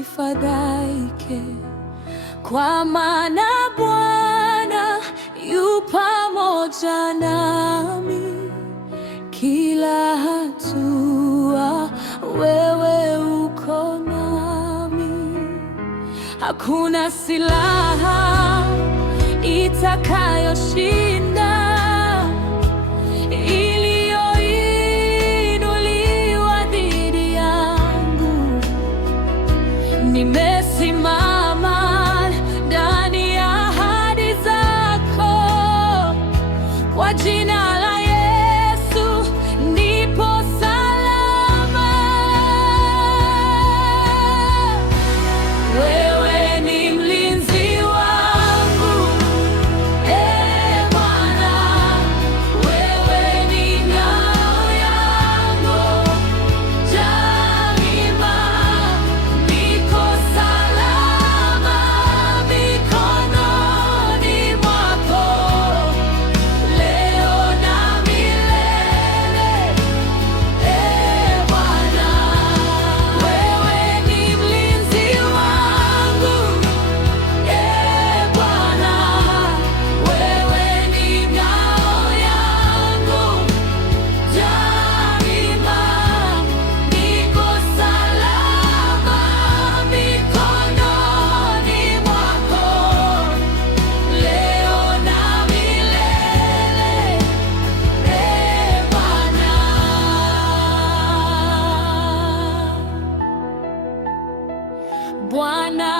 usifadhaike, kwa maana Bwana yu pamoja nami kila hatua. Wewe uko nami, hakuna silaha itakayoshinda iliyoinuliwa dhidi yangu. Nimesimama ndani ya ahadi zako, kwa jina la Yesu nipo salama. Wewe ni mlinzi wangu, Bwana, wewe ni ngao yangu daima. Niko salama mikononi mwako leo na milele. Bwana, wewe ni mlinzi wangu, Bwana, wewe ni ngao yangu daima. Niko salama mikononi mwako leo na milele. Bwana, Bwana